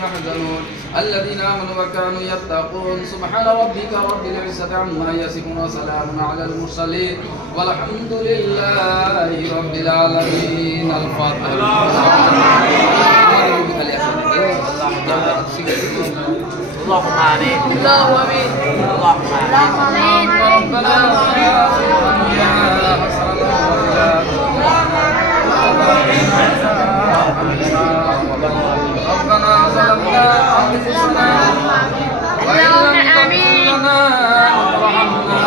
يحزنون الذين آمنوا وكانوا يتقون سبحان ربك رب العزة عما يصفون وسلام على المرسلين والحمد لله رب العالمين. الفاتحة. اللهم آمين. اللهم آمين. اللهم آمين. ربنا ربنا ظلمنا أنفسنا وإن لم تغفر لنا وترحمنا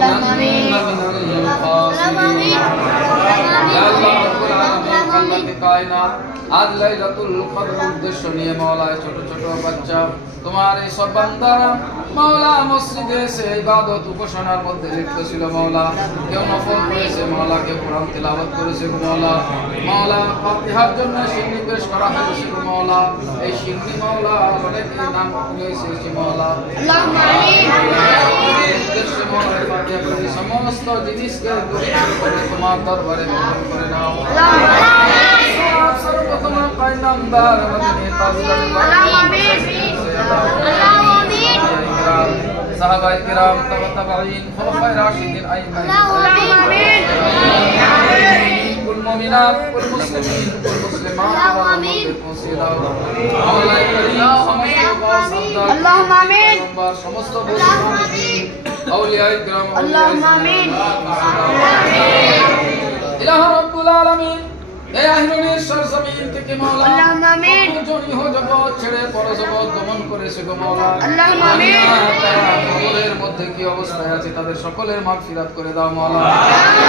لنكونن من الخاسرين. يا الله رب العالمين خالق কায়নাত আজ লাইলাতুল কদর উদ্দেশ্য নিয়ে মাওলা ছোট ছোট বাচ্চা তোমার এই সব বান্দারা মাওলা মসজিদে এসে ইবাদত উপাসনার মধ্যে লিপ্ত ছিল মাওলা। কেউ নফল করেছে মাওলা, কেউ কোরআন তিলাওয়াত করেছে মাওলা। মাওলা ফাতিহার জন্য সিন্নি পেশ করা হয়েছে মাওলা। এই সিন্নি মাওলা অনেকের নাম হয়েছে মাওলা। আল্লাহুম্মা আমিন। সমস্ত জিনিসকে করে তোমার দরবারে গ্রহণ করে নাও। সর্বপ্রথম কায়নামদার মদিনে তাজদার সাহাবায়ে কিরাম তাবাঈন খুলাফায়ে রাশিদিন আইম্মায়ে কুল মুমিনাত কুল মুসলিমিন কুল মুসলিমাত মাওলায়ে করিম আল্লাহুম্মা আমিন। সমস্ত আউলিয়ায়ে কিরাম আল্লাহুম্মা আমিন। ইলাহ রাব্বুল আলামিন এই আহিরুনির সরজমিন থেকে মাওলা আল্লাহুম্মা আমিন জনি হো জগৎ ছেড়ে পরজগৎ গমন করেছে গো মাওলা আল্লাহুম্মা আমিন। কবরের মধ্যে কি অবস্থায় আছে তাদের সকলের মাগফিরাত করে দাও মাওলা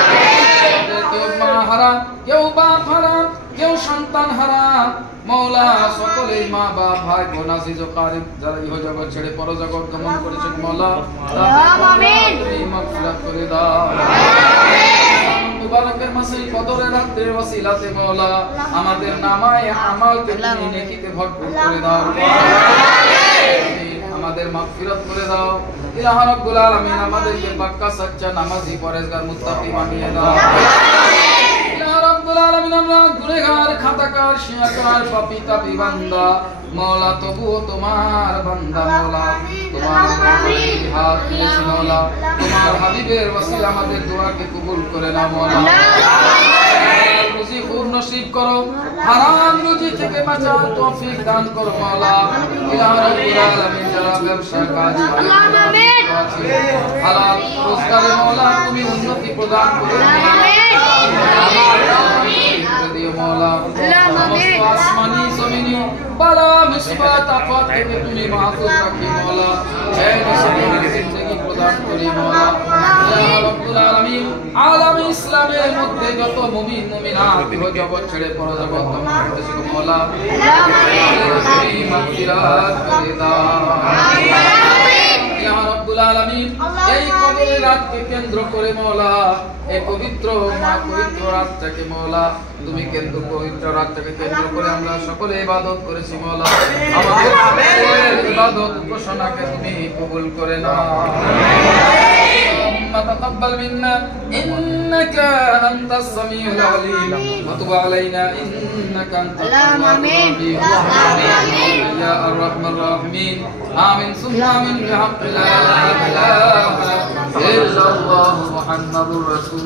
আমিন। কেউ মা হারা, কেউ বাপ হারা, কেউ সন্তান হারা মাওলা সকলেই মা বাপ ভাই বোন আজিজ ও কারিব যারা ইহ জগৎ ছেড়ে পরজগৎ গমন করেছে মাওলা আল্লাহুম্মা আমিন মাগফিরাত করে দাও মুবারকের মাসে কদরের রাতের ওসিলাতে মাওলা আমাদের নামায়ে আমালকে তুমি নেকিতে ভরপুর করে দাও আমাদের মাগফিরাত করে দাও ইলাহ রাব্বুল আলামিন আমাদেরকে পাক্কা সচ্চা নামাজি পরেজগার মুত্তাকি বানিয়ে দাও ইলাহ রাব্বুল আলামিন আমরা গুনাহগার খাতাকার শিয়াকার পাপী তাপী বান্দা মাওলা তবুও তোমার বান্দা মাওলা তোমার হাত তুলেছি মাওলা তোমার হাবিবের ওসিলা আমাদের দোয়াকে কবুল করে নাও মাওলা রুজি খুব নসিব করো হারাম রুজি থেকে বাঁচার তৌফিক দান করো মাওলা ইলাহ রাব্বুল আলামিন যারা ব্যবসা কাজ আল্লাহুম্মা আমিন হালাল রোজগারে মাওলা তুমি উন্নতি প্রদান করো আমিন দিও মাওলা সমস্ত আসমানি জমিনি বালা মুসিবত আফত থেকে তুমি মাহফুজ রাখি মাওলা এই মুসলিমের জিন্দেগি প্রদান করি মাওলা ইয়া রাব্বুল আলামিন আলামে ইসলামের মধ্যে যত মুমিন মুমিনাত ইহ জগৎ ছেড়ে পরজগৎ গমন করতেছে মাওলা তুমি মাগফিরাত করে দাও ইয়া রাব্বুল আলামিন এই কদরের রাতকে কেন্দ্র করে মাওলা এই পবিত্র রাতটাকে মাওলা তুমি কেন্দ্র পবিত্র রাতটাকে কেন্দ্র করে আমরা সকলে ইবাদত করেছি মাওলা আমাদের ইবাদত উপাসনাকে তুমি কবুল করে নাও تقبل منا إنك أنت السميع العليم وتب علينا إنك أنت التواب الرحيم يا أرحم الراحمين آمين ثم آمين بحق لا إله إلا الله محمد رسول